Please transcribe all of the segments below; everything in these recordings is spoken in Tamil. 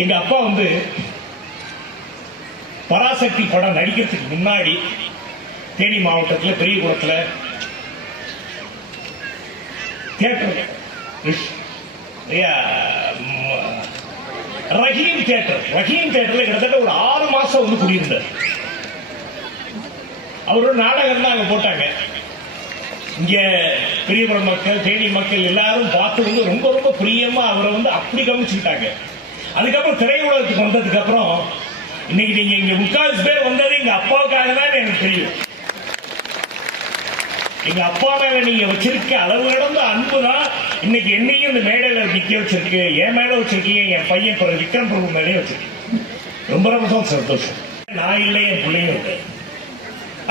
எங்க அப்பா வந்து பராசக்தி படம் நடிக்கிறதுக்கு முன்னாடி தேனி மாவட்டத்தில் பெரியகுளத்தில் தியேட்டர் ரஹீம் தியேட்டர்ல கிட்டத்தட்ட ஒரு 6 மாசம் வந்து குடியிருந்தார். அவரோட நாடகம் தான் அங்க போட்டாங்க. இங்க பெரியபுரம் மக்கள், தேனி மக்கள் எல்லாரும் பார்த்து வந்து ரொம்ப ரொம்ப பிரியமா அவரை வந்து அப்படி கவனிச்சுட்டாங்க. அதுக்கப்புறம் திரையுலகத்துக்கு வந்ததுக்கு அப்புறம் இன்னைக்கு நீங்க இங்க 3/4 பேர் வந்தது எங்க அப்பாவுக்காக தான் எனக்கு தெரியும். எங்க அப்பா மேல நீங்க வச்சிருக்க அளவு கடந்த அன்பு தான் இன்னைக்கு என்னையும் இந்த மேடையில நிக்க வச்சிருக்கு. என் மேல வச்சிருக்கீங்க, என் பையன் விக்ரம் பிரபு மேலேயே வச்சிருக்கீங்க. ரொம்ப ரொம்ப சந்தோஷம். நான் இல்லை, என் பிள்ளையும் இல்லை.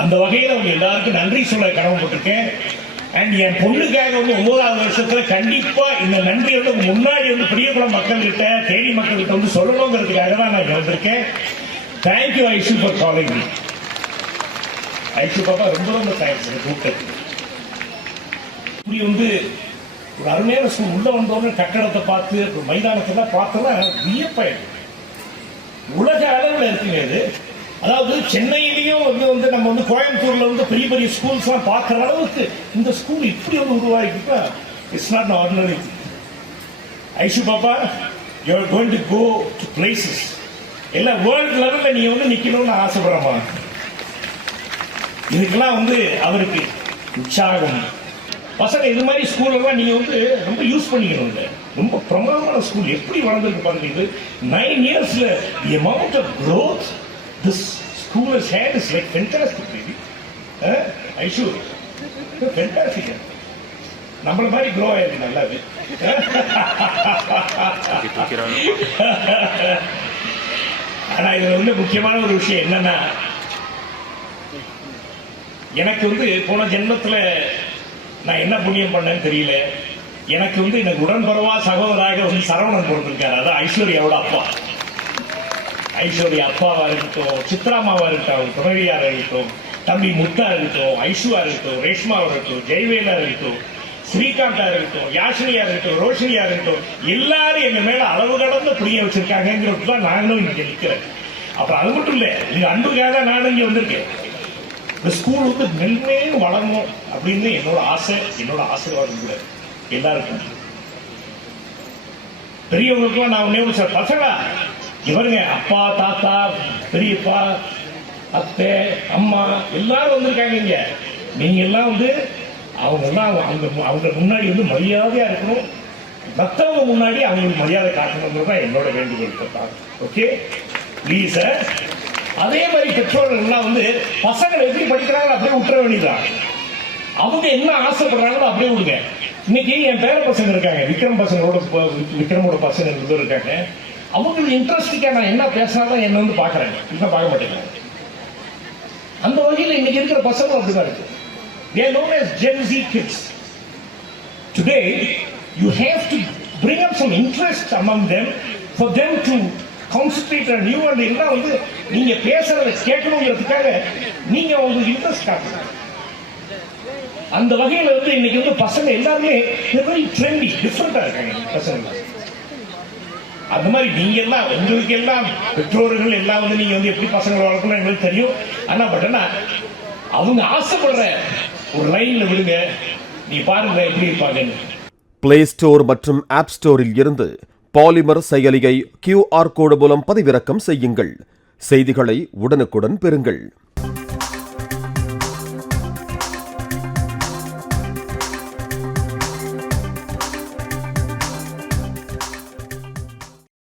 அந்த வகையில் அவங்க எல்லாருக்கும் நன்றி சொல்ல கடமைப்பட்டிருக்கேன். அண்ட் என் பொண்ணுக்காக வந்து 9வது வருஷத்துல கண்டிப்பா இந்த நன்றி வந்து முன்னாடி வந்து பெரியகுளம் மக்கள் கிட்ட, தேனி மக்கள் கிட்ட வந்து சொல்லணுங்கிறதுக்காக தான் நான் வந்திருக்கேன். Thank you Aishu for calling me. Aishu பாப்பா ரொம்ப ரொம்ப தேங்க்ஸ் கூப்பிட்டு. இப்படி வந்து ஒரு அருமையான ஸ்கூல் உள்ள வந்தோன்னு கட்டடத்தை பார்த்து மைதானத்தெல்லாம் பார்த்தோம்னா வியப்பாயிடும். உலக அளவில் இருக்குங்க இது. அதாவது சென்னையிலையும் வந்து நம்ம வந்து கோயம்புத்தூர்ல வந்து பெரிய பெரிய ஸ்கூல்ஸ் எல்லாம் பார்க்கிற அளவுக்கு இந்த ஸ்கூல் இப்படி வந்து உருவாக்கிட்டா இட்ஸ் நாட் ஆர்டினரி. ஐஷு பாப்பா, you are going to go to places எல்லாம் வேர்ல்டு லெவல்ல நீங்க வந்து நிக்கணும்னு ஆசைப்படுறமா. இதுக்கெல்லாம் வந்து அவருக்கு உற்சாகம். பசங்க இது மாதிரி ஸ்கூல் எல்லாம் நீங்க வந்து ரொம்ப யூஸ் பண்ணிக்கணும். ரொம்ப பிரமாதமான ஸ்கூல் எப்படி வளர்ந்துருக்கு பாருங்க. இது 9 இயர்ஸ்ல the amount of growth this school has had is like fantastic, baby. Aishu, fantastic. நம்மள மாதிரி grow ஆயிருக்கு நல்லாவே. ஆனா இதுல வந்து முக்கியமான ஒரு விஷயம் என்னன்னா, எனக்கு வந்து போன ஜென்மத்துல நான் என்ன புண்ணியம் பண்ணேன்னு தெரியல. எனக்கு வந்து எனக்கு உடன்பரவா சகோதராக வந்து சரவணன் பிறந்திருக்காரு. அதான் ஐஸ்வர்யாவோட அப்பா. ஐஸ்வர்யா அப்பாவா இருக்கட்டும், சித்ராமாவா இருக்கட்டும், துணைவியாரா இருக்கட்டும், தம்பி முத்தா இருக்கட்டும், ஐஷுவா இருக்கட்டும், ரேஷ்மாவா இருக்கட்டும், ஜெய்வேலா இருக்கட்டும், ஸ்ரீகாந்தா இருக்கட்டும், யாஷினியா இருக்கட்டும், ரோஷினியா இருக்கட்டும், எல்லாரும் எங்க மேல அளவு கடந்த புரிய வச்சிருக்காங்கிறது தான் நானும் இங்க நிக்கிறேன். அப்புறம் அது மட்டும் இல்ல, நீங்க அன்புக்காக நானும் இங்க வந்திருக்கேன். இந்த ஸ்கூல் வந்து மென்மேலும் வளரணும் அப்படின்னு என்னோட ஆசை, என்னோட ஆசீர்வாதம் கூட எல்லாருக்கும். பெரியவங்களுக்குலாம் நான் ஒன்னே சார் பசங்களா இவருங்க அப்பா, தாத்தா, பெரியப்பா, அத்தை, அம்மா எல்லாரும் வந்திருக்காங்க இங்க. நீங்க எல்லாம் வந்து அவங்க எல்லாம் அவங்க முன்னாடி வந்து மரியாதையா இருக்கணும். மற்றவங்க முன்னாடி அவங்களுக்கு மரியாதை காட்டணுங்கிறது என்னோட வேண்டுகோள். Okay please. அதே மாதிரி பெற்றோர்கள் எல்லாம் வந்து பசங்களை எப்படி படிக்கிறாங்களோ அப்படியே விட்டுற வேண்டியதான். அவங்க என்ன ஆசைப்படுறாங்களோ அப்படியே விடுங்க. இன்னைக்கு என் பேர பசங்க இருக்காங்க, விக்ரமோட பசங்க இருக்காங்க. அவங்களுக்கு இன்ட்ரெஸ்டிக்கா நான் என்ன பேசினாலும் என்ன வந்து பாக்குறாங்க, இன்னும் பார்க்க மாட்டேங்க. அந்த வகையில் இன்னைக்கு இருக்கிற பசங்களும் அப்படிதான் இருக்கு. They are known as Gen Z kids. Today you have to bring up some interest among them for them to concentrate on you. and எல்லாம் வந்து நீங்க பேசுறத கேட்கணுங்கிறதுக்காக நீங்க உங்களுக்கு இன்ட்ரெஸ்ட் காட்டணும். அந்த வகையில வந்து இன்னைக்கு வந்து பசங்க எல்லாருமே வெரி ட்ரெண்டி, டிஃப்ரெண்டா இருக்காங்க பசங்க. அந்த மாதிரி நீங்க எல்லாம் உங்களுக்கு எல்லாம் பெற்றோர்கள் எல்லாம் வந்து நீங்க வந்து எப்படி பசங்களை வளர்க்கணும் எங்களுக்கு தெரியும். ஆனா அவங்க ஆசைப்படுற ஒரு லைன்ல விடுங்க, நீ பாருங்க எப்படி இருப்பாங்கன்னு. பிளே ஸ்டோர் மற்றும் ஆப் ஸ்டோரில் இருந்து பாலிமர் செயலியை QR கோடு மூலம் பதிவிறக்கம் செய்யுங்கள். செய்திகளை உடனுக்குடன் பெறுங்கள்.